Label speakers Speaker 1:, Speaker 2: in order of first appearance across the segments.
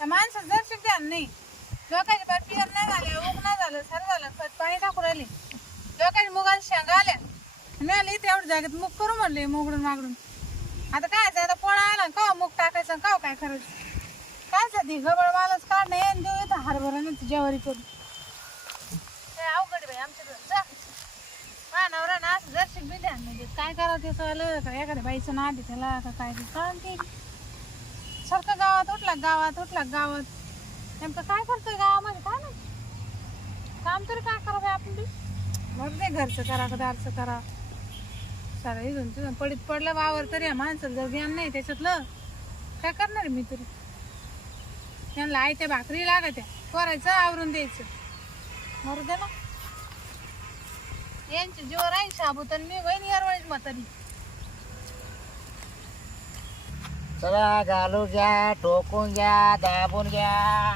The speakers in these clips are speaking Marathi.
Speaker 1: त्या माणसाचं दर्शन ध्यान नाही. लोकांचे बार पियर नाही झाले, ऊक नाही झालं, सर झालं, खत पाणी टाकून राहिले. लोकांच्या मुगाला शेंगा आल्या. मी आले इथे एवढ्या जागेत मूग करू म्हणले मोगडून मागडून. आता काय आता पोळा आला का मूग टाकायचं का काय करायचं. काय साठी गबळ मालच काढणं येऊन देऊ येतं हरभरा नाही जेवारी करून. काय अवघड बाई आमच्याकडे जा नवरा ना असं दर्शन बी ध्यान म्हणजे काय करावं ते कळलं का एखाद्या बाईचं ना आधी त्याला का काय कळलं ते सारखं गावात उठला गावात नेमकं काय करतोय गावामध्ये काय नाही काम तरी काय करावं आपण बी मग ते घरचं करा का दारचं करा सारं इथून तिथून पडलं वावर तरी माणसाला जर ज्ञान नाही त्याच्यातलं काय करणार मी तरी. त्यांना आयत्या भाकरी लागत्या करायचं आवरून द्यायचं मरू दे ना. यांच्या जीवर आहे शाबूत आणि मी वहिनी यारवाळीच म्हातारी.
Speaker 2: चला घालू घ्या, ठोकून घ्या, दाबून घ्या.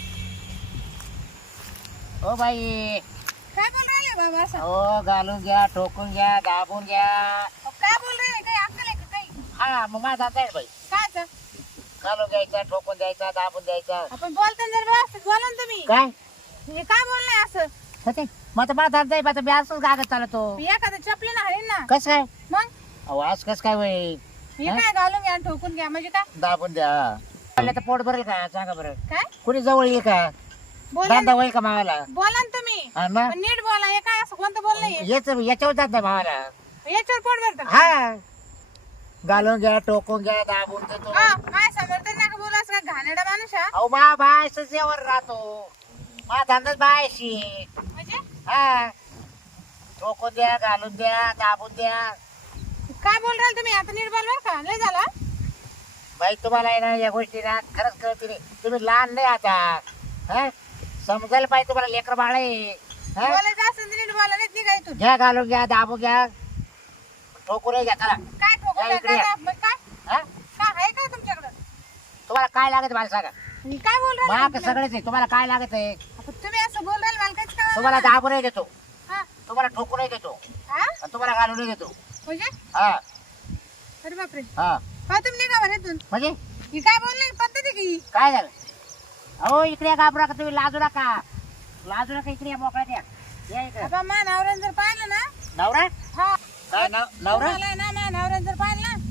Speaker 2: ओ बाई
Speaker 1: काय बोल राहिले बाबा असं.
Speaker 2: हो घालून घ्या, ठोकून घ्या, दाबून घ्या.
Speaker 1: काय बोल राहिले काही अक्कल आहे का काही.
Speaker 2: हा मग माझा आहे बाई.
Speaker 1: काय
Speaker 2: घालून घ्यायचा, ठोकून द्यायचा, दाबून द्यायचा.
Speaker 1: आपण बोलताना जर व्यवस्थित बोला ना तुम्ही.
Speaker 2: काय
Speaker 1: हे काय बोलले असं.
Speaker 2: मग आता माझा जाय आता मी असंच कागद चालतो.
Speaker 1: एखादं चपली ना हरीन ना
Speaker 2: कस काय
Speaker 1: मग
Speaker 2: अहो आज कस काय होईल.
Speaker 1: हे काय घालून घ्या आणि ठोकून घ्या म्हणजे काय.
Speaker 2: दाबून द्या म्हणलं तर पोट भरेल का सांगा बरं.
Speaker 1: काय
Speaker 2: कुणी जवळ येईल का
Speaker 1: बोला
Speaker 2: दांदा होईल का मावाला.
Speaker 1: बोला ना तुम्ही
Speaker 2: हा मग
Speaker 1: पण नीट बोला. हे काय असं कोणतं बोलणं आहे.
Speaker 2: याच्यावर जात नाही मावाला.
Speaker 1: याच्यावर पोट भरतं.
Speaker 2: हा घालून घ्या, टोकून घ्या, दाबून देतो.
Speaker 1: हा काय समजतं नका बोला असं काय घाणेरडा माणूस हा.
Speaker 2: अहो मा बायच जेवर राहतो मा धंदाच बायशी.
Speaker 1: म्हणजे
Speaker 2: हा टोकून द्या, घालून द्या, दाबून द्या.
Speaker 1: काय बोल राहिले तुम्ही आता नीट बोल बरं का. लय झाला
Speaker 2: बाई तुम्हाला आहे ना या गोष्टी ना खरंच कळते नाही. तुम्ही लहान नाही आता. हा समजायला पाहिजे तुम्हाला लेकर बाळ आहे. हा?
Speaker 1: बोलायचं असं नीट बोला नाही निघा इथून.
Speaker 2: घ्या घालून घ्या, दाबून घ्या, ठोकून घ्या. चला
Speaker 1: काय ठोकून
Speaker 2: या इकडे
Speaker 1: काय
Speaker 2: या.
Speaker 1: मग काय
Speaker 2: हा
Speaker 1: काय आहे काय तुमच्याकडं.
Speaker 2: तुम्हाला काय लागत मला सांगा.
Speaker 1: हे काय बोल राहिले
Speaker 2: माग
Speaker 1: तुम्ही?
Speaker 2: सगळेच आहे. तुम्हाला काय लागत आहे.
Speaker 1: आता तुम्ही असं बोल राहिले मला काहीच कळलं
Speaker 2: तुम्हाला
Speaker 1: नाही.
Speaker 2: दाबूनही देतो,
Speaker 1: हा
Speaker 2: तुम्हाला ठोकूनही देतो
Speaker 1: हा
Speaker 2: आणि तुम्हाला घालूनही देतो.
Speaker 1: म्हणजे
Speaker 2: हा
Speaker 1: अरे बापरे
Speaker 2: हा
Speaker 1: हा तुम्ही निघा बरं इथून.
Speaker 2: म्हणजे
Speaker 1: ही काय बोलले पद्धत आहे की.
Speaker 2: काय झालं. अहो इकडे घाबरू नका तुम्ही. लाजू नका, लाजू नका. इकडे या, मोकळ्या द्या. या इकडे.
Speaker 1: बाबा मा नवऱ्यानं जर पाहिलं ना.
Speaker 2: नवरा
Speaker 1: हा
Speaker 2: काय नवरा
Speaker 1: तुम्हाला ना मा नवऱ्यानं जर पाहिलं ना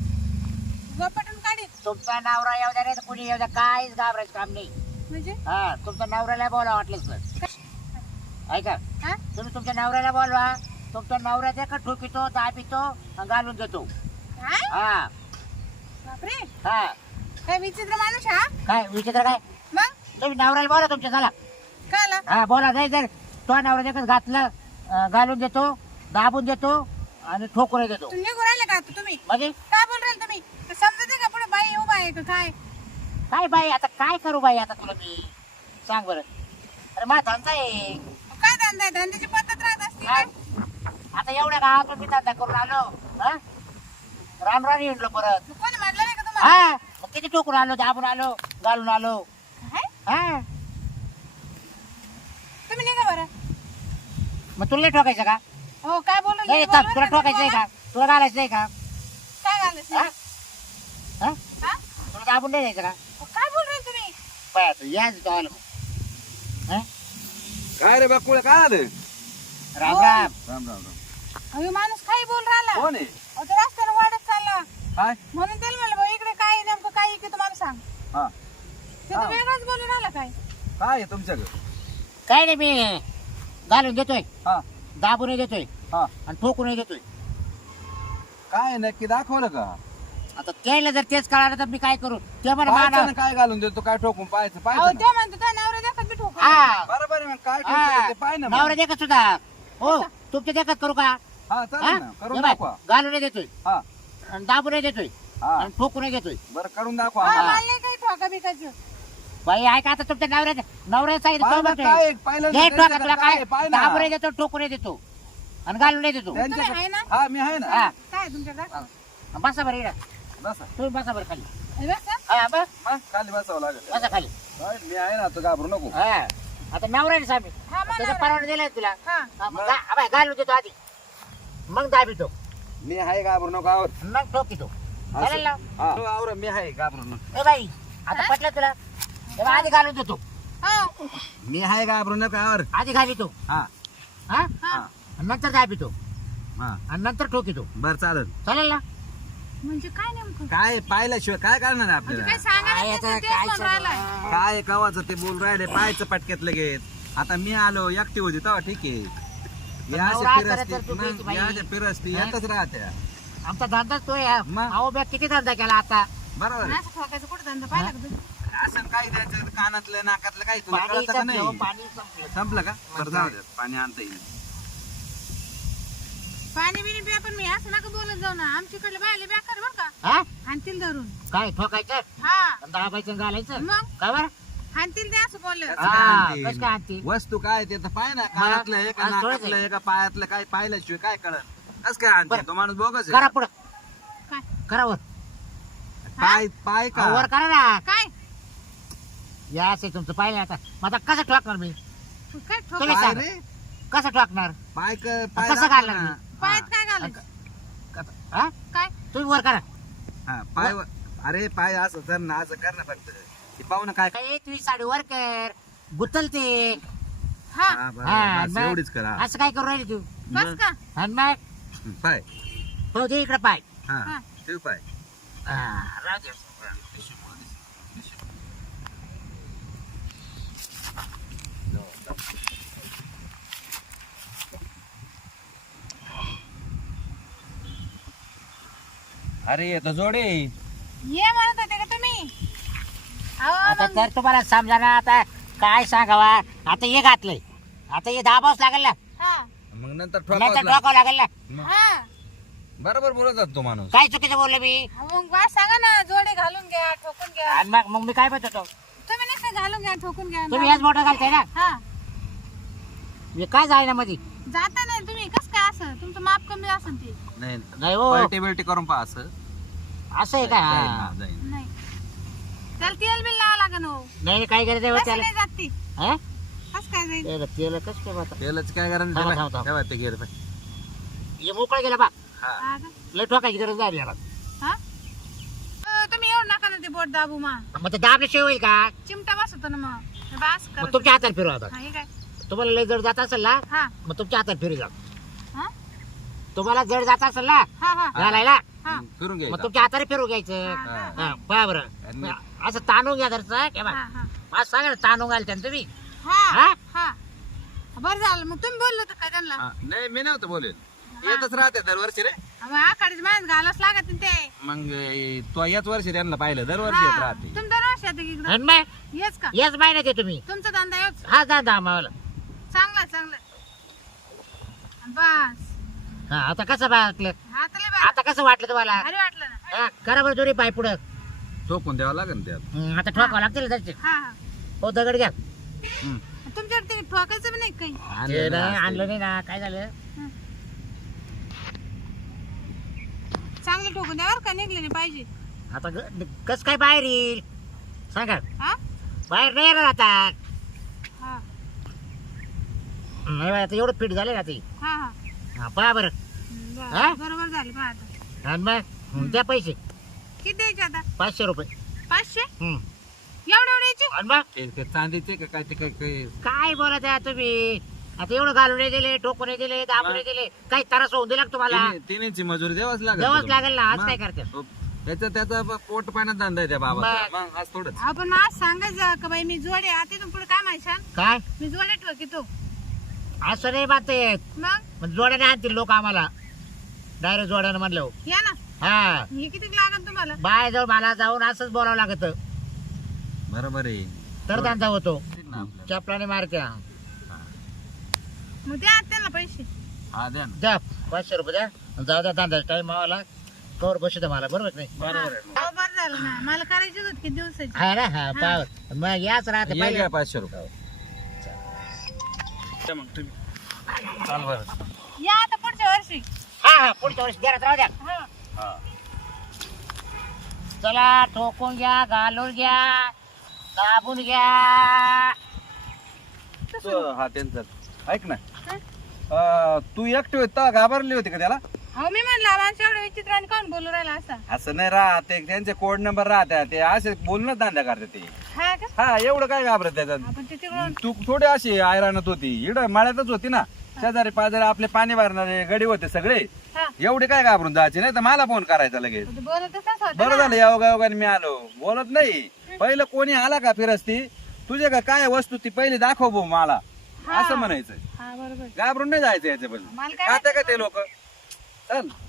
Speaker 1: गपटून काढीत.
Speaker 2: तुमचा नवरा येऊ द्या रे कुणी येऊ द्या. काहीच घाबरायचं काम नाही.
Speaker 1: म्हणजे
Speaker 2: हा तुमच्या नवऱ्याला बोला वाटलंच तर. ऐका
Speaker 1: हा
Speaker 2: तुम्ही तुमच्या नवऱ्याला बोलवा. तुमच्या नवऱ्या त्या का ठोकितो, दाबितो आणि घालून देतो.
Speaker 1: काय
Speaker 2: हा
Speaker 1: बापरे
Speaker 2: हा
Speaker 1: काय विचित्र माणूस हा.
Speaker 2: काय विचित्र काय.
Speaker 1: मग
Speaker 2: तुम्ही नवऱ्याला बोला तुमच्या. चला
Speaker 1: काय आला.
Speaker 2: हा बोला. नाही जर तो नवरा देखत घातलं घालून देतो, दाबून देतो आणि ठोकून देतो.
Speaker 1: तुम्ही निघून राहिले का आता तुम्ही.
Speaker 2: म्हणजे
Speaker 1: काय बोल राहिले तुम्ही. समजते का पुढे बाई उभा आहे का काय.
Speaker 2: काय बाई आता काय करू बाई आता तुला मी सांग बरं. अरे माझा धंदा आहे.
Speaker 1: काय धंदा आहे. धंद्याची पद्धत राहत असते
Speaker 2: हा?
Speaker 1: काय.
Speaker 2: आता एवढ्या गावातून मी धंदा करून आलो. हा रान रान हिंडलो परत.
Speaker 1: कोणी म्हणलं नाही का तुम्हाला.
Speaker 2: हा मग किती ठोकून आलो, दाबून आलो, घालून आलो.
Speaker 1: काय?
Speaker 2: हा
Speaker 1: तुम्ही निघा बरं.
Speaker 2: मग तुला नाही ठोकायचं का.
Speaker 1: हो काय बोल
Speaker 2: नाही थांब, तुला ठोकायचंय का, तुला घालायचं नाही का.
Speaker 1: काय घालायचं.
Speaker 2: हा? हा?
Speaker 1: हा?
Speaker 2: तुला दाबून नाही द्यायचं का.
Speaker 1: काय बोल राहिले तुम्ही.
Speaker 2: पाय आता याच गावाला. हा?
Speaker 3: काय रे बाकुळ काय आलं.
Speaker 2: राम राम.
Speaker 3: राम राम राम.
Speaker 1: अहो माणूस काही बोल राहिला.
Speaker 3: कोण आहे.
Speaker 1: अहो तो रस्त्याने वाढत चालला
Speaker 3: काय
Speaker 1: म्हणून त्याला म्हणलं भाऊ इकडे काय नेमकं काय की तुम्हाला सांग.
Speaker 3: हा
Speaker 1: ते तर वेगळंच बोलून राहिला काय.
Speaker 3: काय आहे तुमच्याकडे.
Speaker 2: काय नाही मी घालून देतोय,
Speaker 3: हा
Speaker 2: दाबूनही देतोय
Speaker 3: हा
Speaker 2: आणि ठोकूनही देतोय.
Speaker 3: काय नक्की दाखवलं का.
Speaker 2: आता त्याला जर तेच कळालं तर मी काय करू. ते मला
Speaker 3: पाहायचं
Speaker 2: माना.
Speaker 3: ना काय घालून देतो काय ठोकून पाहायचं
Speaker 1: अहो
Speaker 3: पाहायचं
Speaker 1: तो म्हणतो तो नवरा देखत मी ठोकू.
Speaker 2: हा
Speaker 3: बरोबर आहे मग काय
Speaker 2: हा.
Speaker 3: ठोकलं ते पाय ना मग.
Speaker 2: नवरा देखत सुद्धा. हो तुमच्या देखत करू का.
Speaker 3: हा
Speaker 2: हा?
Speaker 3: चालेल ना
Speaker 2: हे
Speaker 3: करून
Speaker 2: बाय,
Speaker 3: दाखवा.
Speaker 2: घालूनही देतोय
Speaker 3: हा
Speaker 2: आणि दाबूनही देतोय
Speaker 3: हा
Speaker 2: आणि ठोकूनही देतोय.
Speaker 3: बरं करून दाखवा
Speaker 1: हा
Speaker 3: आम्हाला.
Speaker 1: मला नाही काही ठोका बिकायचं.
Speaker 2: बाई ऐका आता तुमच्या नवऱ्या
Speaker 3: पाय
Speaker 2: सांगितलं
Speaker 3: ना काय पाहिलं ना
Speaker 2: घे
Speaker 3: त्यांच्याकडे
Speaker 2: ठोका तुला
Speaker 3: काय
Speaker 2: काय.
Speaker 3: आहे, पाय ना.
Speaker 2: दाबूनही देतो, ठोकूनही देतो आणि घालूनही देतो.
Speaker 3: त्यांच्याकडे-
Speaker 1: तुम्ही आहे ना?
Speaker 3: हा मी आहे ना.
Speaker 2: हा
Speaker 1: काय तुमच्याकडे.
Speaker 2: बसा बरं इकडं.
Speaker 3: बसा
Speaker 2: तुम्ही बसा बरं खाली.
Speaker 1: हे बघ सर.
Speaker 2: हा बस
Speaker 3: हा, खाली बसावं लागेल.
Speaker 2: बसा खाली.
Speaker 3: काय, मी आहे ना तू घाबरू नको.
Speaker 2: हा आता नवऱ्याने सांग
Speaker 1: हा मग
Speaker 2: त्याचा
Speaker 1: नवरा.
Speaker 2: परवाना दिलाय तुला.
Speaker 1: हा
Speaker 2: हा, मग बाय घालून देतो आधी मग दाबितो
Speaker 3: मी आहे घाबरू नको आवर.
Speaker 2: मग ठोकितो. चालेल ना.
Speaker 3: हा आवर मी आहे घाबरू नको.
Speaker 2: ए बाई आता पटलं तुला. तेव्हा आधी घालून देतो.
Speaker 1: हो
Speaker 3: मी आहे घाबरू नका
Speaker 2: आधी घाली तो
Speaker 3: हा
Speaker 2: हा
Speaker 1: हा
Speaker 2: आणि नंतर दाबितो
Speaker 3: हा
Speaker 2: आणि नंतर ठोकितो.
Speaker 3: बर चालेल.
Speaker 2: चालेल ना?
Speaker 1: म्हणजे काय नेमकं
Speaker 3: काय पाहिल्याशिवाय काय करणार आहे
Speaker 1: म्हणजे
Speaker 3: आपल्याला?
Speaker 1: काय सांगायला
Speaker 2: काय
Speaker 1: तेच
Speaker 2: आता
Speaker 1: तेच
Speaker 2: काय
Speaker 1: म्हणून राहिलाय.
Speaker 3: काय कवाचं ते बोल राहिले पाहायचं पटक्यात लगेच. आता मी आलो एकटी होती तेव्हा ठीक आहे. या
Speaker 2: नवरा
Speaker 3: अशा
Speaker 2: करत तर
Speaker 3: फिरस्ती
Speaker 2: तू बोलती बाई.
Speaker 3: या अशा फिरस्ती
Speaker 2: हा?
Speaker 3: येतच राहत्या.
Speaker 2: आमचा धंदा तो आहे.
Speaker 3: मग?
Speaker 2: अहो बॅग किती धंदा केला आता.
Speaker 3: बरोबर आहे.
Speaker 1: असं ठोकायचं कुठं धंदा पाहिला का तू?
Speaker 3: असं काही द्यायचं कानातलं नाकातलं काही तुला
Speaker 2: पाणी
Speaker 3: कळतं का
Speaker 2: संपलं, हो,
Speaker 3: नाही?
Speaker 2: पाणी संपलं.
Speaker 3: संपलं का? बरं जाऊ दे पाणी आणता येईल.
Speaker 1: पाणी बिणी प्या पण मी असं नका बोलत जाऊ ना. आमच्याकडले बायले बेकार बरं का
Speaker 2: हा
Speaker 1: हाणतील धरून.
Speaker 2: काय ठोकायचं
Speaker 1: हा
Speaker 2: दाबायचं आणि घालायचं
Speaker 1: मग
Speaker 2: काय बरं
Speaker 1: हाणतील ते असं बोलले.
Speaker 3: कसं
Speaker 2: हा,
Speaker 3: काय आणतील?
Speaker 2: कसं काय आणतील?
Speaker 3: वस्तू काय ते तर पाय ना कानातलं आहे का
Speaker 2: आज थोडंच
Speaker 3: नाकातलं
Speaker 2: आहे.
Speaker 3: आहे का पायातलं काय पाहिल्याशिवाय काय कळत कसं काय आणते
Speaker 2: बरं.
Speaker 3: तो माणूस बोगस
Speaker 2: करा
Speaker 3: आहे.
Speaker 2: पुढं
Speaker 1: काय
Speaker 2: करा वर
Speaker 3: पाय पाय का
Speaker 2: वर करा ना.
Speaker 1: काय
Speaker 2: या असे तुमचं पाहिलं आता मग आता कसं ठोकणार मी
Speaker 1: काय ठोक
Speaker 2: तुम्ही
Speaker 3: पाय
Speaker 2: सांगा.
Speaker 3: रे
Speaker 2: कसं ठोकणार
Speaker 3: पाय पाय
Speaker 2: कसं
Speaker 3: दाखव
Speaker 2: घालणार
Speaker 3: ना.
Speaker 2: मी?
Speaker 1: पायात काय घालायचं
Speaker 2: हा
Speaker 1: काय
Speaker 2: तुम्ही वर करा
Speaker 3: हा पाय अरे पाय असं कर ना असं कर ना फक्त ते पाहू ना काय
Speaker 2: काय तुम्ही साडी वर कर गुतल ते
Speaker 1: हा
Speaker 3: हा, बरं,
Speaker 2: हा,
Speaker 3: बस
Speaker 2: मग
Speaker 3: एवढीच करा
Speaker 2: असं काय करू राहिली तू
Speaker 1: बस का
Speaker 2: आणि मग
Speaker 3: पाय
Speaker 2: पाहू दे इकडे पाय
Speaker 3: हा
Speaker 1: हा.
Speaker 3: ठेव पाय
Speaker 2: हा, राहू दे.
Speaker 3: अरे येतो जोडे
Speaker 1: ये म्हणत होते का तुम्ही अहो
Speaker 2: आता
Speaker 1: मग
Speaker 2: तर तुम्हाला समजा ना आता काय सांगावा आता हे घातलंय आता हे दाबावच लागेल ना
Speaker 1: हा
Speaker 3: मग नंतर
Speaker 2: नंतर
Speaker 3: ठोकावं
Speaker 2: ठोकावं लागेल ना
Speaker 3: मग
Speaker 1: हा
Speaker 3: बरोबर बोलत होता तो माणूस
Speaker 2: काय चुकीचं बोललो मी
Speaker 1: मग बा सांगा ना जोडे घालून घ्या ठोकून घ्या.
Speaker 2: आणि मग मी काय म्हणतो
Speaker 1: तुम्ही नुसतं घालून घ्या ठोकून घ्या.
Speaker 2: तुम्ही याच मोठं घालताय ना
Speaker 1: हा
Speaker 2: मी काय जाय ना मध्ये
Speaker 1: जाता नाही तुम्ही कस काय असं तुमचं माप कमी असेल ते
Speaker 3: नाही
Speaker 2: नाही हो
Speaker 3: पलटी बिलटी करून पहा असं
Speaker 2: असं आहे का
Speaker 3: जाईल,
Speaker 2: हा.
Speaker 3: हा, जाईल.
Speaker 1: नाही त्याला तेल बिल लावा लागेल हो.
Speaker 2: नाही काय करायचं हो
Speaker 1: तसं
Speaker 2: त्याला
Speaker 1: नाही जात ती
Speaker 2: हा?
Speaker 1: कस काय जाईल
Speaker 2: त्याला तेल कसं काय आता
Speaker 3: तेलच काय करा
Speaker 2: थांबा, थांबा, थांबा.
Speaker 3: तेव्हा ते गेलं पाय
Speaker 2: हे मोकळं गेलं बा
Speaker 3: हा
Speaker 1: हा का?
Speaker 2: लय ठोकायची गरज नाही याला
Speaker 1: हा तुम्ही एवढं नका ना ते बोट दाबू मा
Speaker 2: मग ते दाबल्याशिवाय होईल का
Speaker 1: चिमटा बसतो ना मग बास
Speaker 2: मग
Speaker 1: कर
Speaker 2: तुमच्या हातात फिरवा आता
Speaker 1: हा हे काय
Speaker 2: तुम्हाला लय जड जात असेल ना
Speaker 1: हा
Speaker 2: मग तुमच्या हातात फिरू जा
Speaker 1: हा
Speaker 2: तुम्हाला जड जात असेल ना
Speaker 1: हा हा
Speaker 2: घालायला
Speaker 1: हा
Speaker 3: फिरून
Speaker 2: मग
Speaker 3: घ्यायचं
Speaker 2: तुमच्या हाताने फिरू घ्यायचं
Speaker 1: हा,
Speaker 2: हा, पहा बरं
Speaker 3: आणि-
Speaker 2: असं ताणून घ्या धरचं केव्हा
Speaker 1: हा हा
Speaker 2: आज सांगा ना ताणून घाल त्यांना तुम्ही
Speaker 1: हा
Speaker 2: हा?
Speaker 1: हा बरं झालं मग तुम्ही बोललो होतं का त्यांना
Speaker 3: हा, नाही मी नव्हतं बोलेल येतच राहते दरवर्षी रे
Speaker 1: मग आखाडीच माहित घालाच लागत ना ते
Speaker 3: मग तो याच वर्षी त्यांना पाहिलं दरवर्षी येत
Speaker 1: हा
Speaker 3: राहते
Speaker 1: तुम्ही दरवर्षी येते की इकडं
Speaker 2: आणि मग
Speaker 1: येच का
Speaker 2: याच महिन्यात आहे तुम्ही
Speaker 1: तुमचा धंदा येऊच
Speaker 2: हा दादा आम्हाला
Speaker 1: चांगला चांगला बस
Speaker 2: हा आता कसं वाटलं
Speaker 1: आता लय बरं.
Speaker 2: आता कसं वाटलं तुम्हाला
Speaker 1: भारी वाटलं ना
Speaker 2: हा, करा बरं दोन्ही पाय पुढं
Speaker 3: ठोकून द्यावं लागेल ना त्यात
Speaker 2: आता ठोकावं लागतील त्याचे
Speaker 1: हा हा
Speaker 2: हो दगड घ्या
Speaker 3: हम्म.
Speaker 1: तुमच्याकडे ते ठोकायचं पण नाही काही
Speaker 2: ते नाही, आणलं नाही ना काय झालं
Speaker 1: चांगलं ठोकून द्या बरं का निघले नाही पाहिजे
Speaker 2: आता कस काय बाहेर येईल सांगा
Speaker 1: हा
Speaker 2: बाहेर नाही येणार आता
Speaker 1: हा
Speaker 2: नाही बाई, आता एवढं पीठ झालं ना ते
Speaker 1: हा हा
Speaker 2: हा पहा बरं
Speaker 1: बरं.
Speaker 2: हा?
Speaker 1: बरोबर झाले पहा आता
Speaker 2: आणि मग द्या पैसे
Speaker 1: किती द्यायचे आता
Speaker 2: 500 रुपये
Speaker 1: 500
Speaker 2: हम्म.
Speaker 1: एवढे एवढे यायचे
Speaker 2: आणि मग
Speaker 3: ते चांदीचे का काय ते काय काय
Speaker 2: काय बोलत आहे तुम्ही आता एवढं घालून नाही दिले टोकून नाही दिले दाबून नाही दिले काही त्रास होऊन दिला का तुम्हाला
Speaker 3: तिन्हीची मजुरी द्यावाच लागेल
Speaker 2: द्यावंच
Speaker 3: तुला.
Speaker 2: लागेल ना, आज
Speaker 3: मग,
Speaker 2: काय करते?
Speaker 3: हो, त्याचा पोट पाण्यात धंदा आहे त्या बाबा
Speaker 2: मग.
Speaker 3: मग आज थोडंच
Speaker 1: आपण मग आज सांगायचं का बाई मी जोडे आता इथून पुढे काय माहिती
Speaker 2: काय
Speaker 1: मी जोडे ठोकितो
Speaker 2: असं नाही बात येत
Speaker 1: मग
Speaker 2: जोड्याने आणतील लोक आम्हाला डायरेक्ट जोड्याने म्हणलं
Speaker 1: या ना
Speaker 2: हा
Speaker 1: हे किती लागत तुम्हाला
Speaker 2: बाय जाऊ मला जाऊन असंच बोलावं लागत
Speaker 3: बरोबर आहे
Speaker 2: तर धंदा होतो
Speaker 3: ना आपल्याला.
Speaker 2: चपलाने मारते
Speaker 1: मग द्या त्यांना पैसे
Speaker 3: हा द्या ना
Speaker 2: द्या 500 रुपये द्या जाऊ द्या धंदा टाइम मावाला कवर बसू द्या मला बरोबर की नाही
Speaker 3: बरोबर आहे
Speaker 1: हो, बरं झालं ना मला करायची होती किती दिवसाची
Speaker 2: हा ना हा पाव मग याच राहते
Speaker 3: हे
Speaker 2: पहिले
Speaker 3: घ्या 500 रुपये मग तुम्ही चाल बरं
Speaker 1: या आता पुढच्या वर्षी
Speaker 2: हा हा पुढच्या वर्षी घरात राहू द्या
Speaker 1: हा
Speaker 3: हा
Speaker 2: चला ठोकून घ्या घालून घ्या दाबून घ्या
Speaker 3: हा त्यांचं ऐक ना तू एकटी होता घाबरली होती का त्याला
Speaker 1: अहो मी म्हणला माणसं एवढं विचित्राने कोण बोलू राहिला असा
Speaker 3: असं नाही राहते त्यांचे कोड नंबर राहत्या ते असे बोलणं धंदा करते ते
Speaker 1: हा का
Speaker 3: हा एवढं काय घाबरत त्याच्यात
Speaker 1: आपण ते तिकडून
Speaker 3: तू थोडी अशी आयरानात होती इकडं माळ्यातच होती ना शेजारी पाजारी आपले पाणी भरणारे गडी होते सगळे
Speaker 1: हा
Speaker 3: एवढे काय घाबरून जायचे नाही तर मला फोन करायचा लगेच
Speaker 1: ते बोलतच नसं
Speaker 3: बरं झालं योगायोगाने मी आलो बोलत नाही पहिलं कोणी आला का फिरस्ती तुझे का काय वस्तू ती पहिली दाखव भाऊ मला असं म्हणायचं
Speaker 1: हा बरोबर
Speaker 3: घाबरून नाही जायचं याच्याबद्दल
Speaker 1: मला काय
Speaker 3: खाते का ते लोक चल